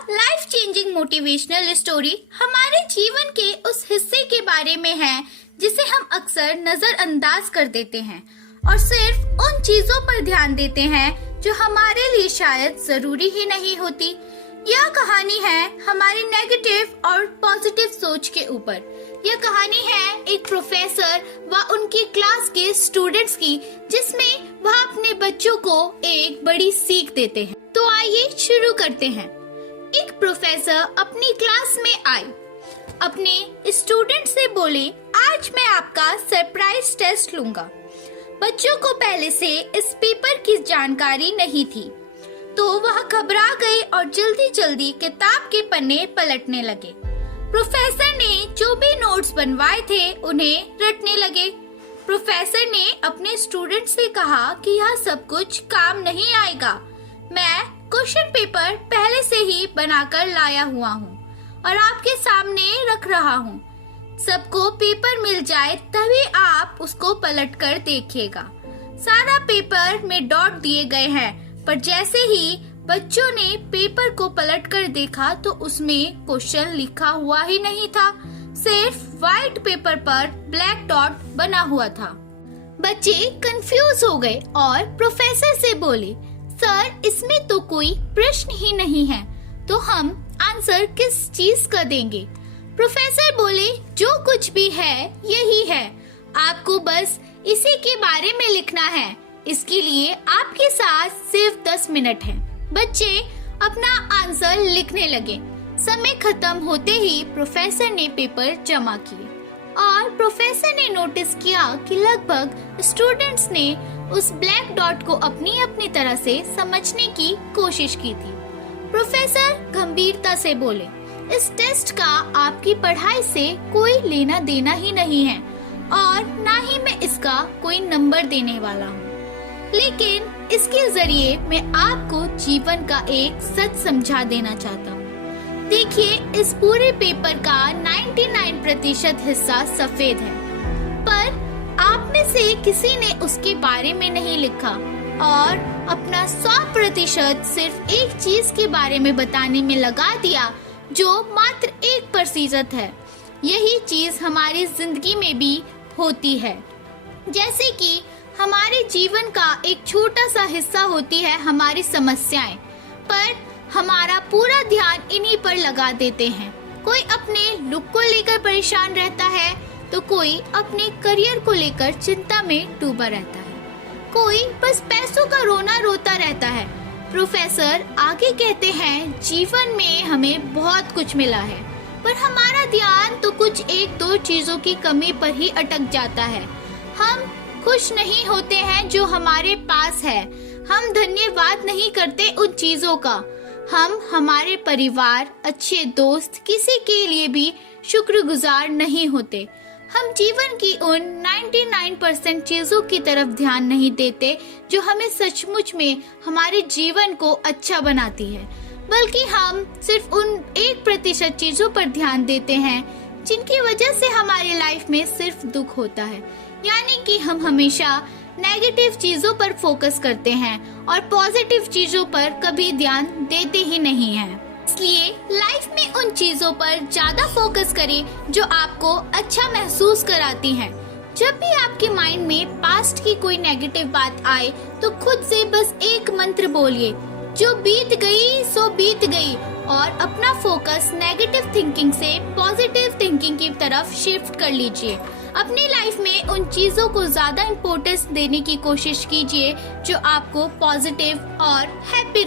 Life changing motivational story हमारे जीवन के उस हिस्से के बारे में है जिसे हम अक्सर नजरअंदाज कर देते हैं और सिर्फ उन चीजों पर ध्यान देते हैं जो हमारे लिए शायद जरूरी ही नहीं होती। यह कहानी है हमारी नेगेटिव और पॉजिटिव सोच के ऊपर। यह कहानी है एक प्रोफेसर व उनकी क्लास के स्टूडेंट्स की, जिसमें वह अपने बच्चों को एक बड़ी सीख देते हैं। तो आइए शुरू करते हैं। एक प्रोफेसर अपनी क्लास में आए, अपने स्टूडेंट से बोले, आज मैं आपका सरप्राइज टेस्ट लूंगा। बच्चों को पहले से इस पेपर की जानकारी नहीं थी, तो वह घबरा गए और जल्दी जल्दी किताब के पन्ने पलटने लगे। प्रोफेसर ने जो भी नोट्स बनवाए थे उन्हें रटने लगे। प्रोफेसर ने अपने स्टूडेंट से कहा कि यह सब कुछ काम नहीं आएगा। मैं क्वेश्चन पेपर पहले से ही बनाकर लाया हुआ हूँ और आपके सामने रख रहा हूँ। सबको पेपर मिल जाए तभी आप उसको पलटकर देखिएगा। सारा पेपर में डॉट दिए गए हैं, पर जैसे ही बच्चों ने पेपर को पलटकर देखा तो उसमें क्वेश्चन लिखा हुआ ही नहीं था, सिर्फ व्हाइट पेपर पर ब्लैक डॉट बना हुआ था। बच्चे कंफ्यूज हो गए और प्रोफेसर से बोले, सर इसमें तो कोई प्रश्न ही नहीं है, तो हम आंसर किस चीज का देंगे? प्रोफेसर बोले, जो कुछ भी है यही है, आपको बस इसी के बारे में लिखना है। इसके लिए आपके साथ सिर्फ 10 मिनट हैं। बच्चे अपना आंसर लिखने लगे। समय खत्म होते ही प्रोफेसर ने पेपर जमा किए और प्रोफेसर ने नोटिस किया कि लगभग स्टूडेंट्स ने उस ब्लैक डॉट को अपनी अपनी तरह से समझने की कोशिश की थी। प्रोफेसर गंभीरता से बोले, इस टेस्ट का आपकी पढ़ाई से कोई लेना देना ही नहीं है और ना ही मैं इसका कोई नंबर देने वाला हूँ, लेकिन इसके जरिए मैं आपको जीवन का एक सच समझा देना चाहता हूँ। देखिए, इस पूरे पेपर का 99% हिस्सा सफेद है, पर आप में से किसी ने उसके बारे में नहीं लिखा और अपना 100% सिर्फ एक चीज के बारे में बताने में लगा दिया जो मात्र 1% है। यही चीज हमारी जिंदगी में भी होती है। जैसे कि हमारे जीवन का एक छोटा सा हिस्सा होती है हमारी समस्याएं, पर हमारा पूरा ध्यान इन्हीं पर लगा देते हैं। कोई अपने लुक को लेकर परेशान रहता है, तो कोई अपने करियर को लेकर चिंता में डूबा रहता है, कोई बस पैसों का रोना रोता रहता है। प्रोफेसर आगे कहते हैं, जीवन में हमें बहुत कुछ मिला है, पर हमारा ध्यान तो कुछ 1-2 चीजों की कमी पर ही अटक जाता है। हम खुश नहीं होते हैं जो हमारे पास है, हम धन्यवाद नहीं करते उन चीजों का, हम हमारे परिवार, अच्छे दोस्त, किसी के लिए भी शुक्रगुजार नहीं होते। हम जीवन की उन 99% चीजों की तरफ ध्यान नहीं देते जो हमें सचमुच में हमारे जीवन को अच्छा बनाती है, बल्कि हम सिर्फ उन 1% चीजों पर ध्यान देते हैं जिनकी वजह से हमारी लाइफ में सिर्फ दुख होता है। यानी कि हम हमेशा नेगेटिव चीजों पर फोकस करते हैं और पॉजिटिव चीजों पर कभी ध्यान देते ही नहीं हैं। इसलिए लाइफ में उन चीजों पर ज्यादा फोकस करें जो आपको अच्छा महसूस कराती हैं। जब भी आपके माइंड में पास्ट की कोई नेगेटिव बात आए तो खुद से बस एक मंत्र बोलिए, जो बीत गई सो बीत गई, और अपना फोकस नेगेटिव थिंकिंग से पॉजिटिव थिंकिंग की तरफ शिफ्ट कर लीजिए। अपनी लाइफ में उन चीजों को ज्यादा इम्पोर्टेंस देने की कोशिश कीजिए जो आपको पॉजिटिव और हैप्पी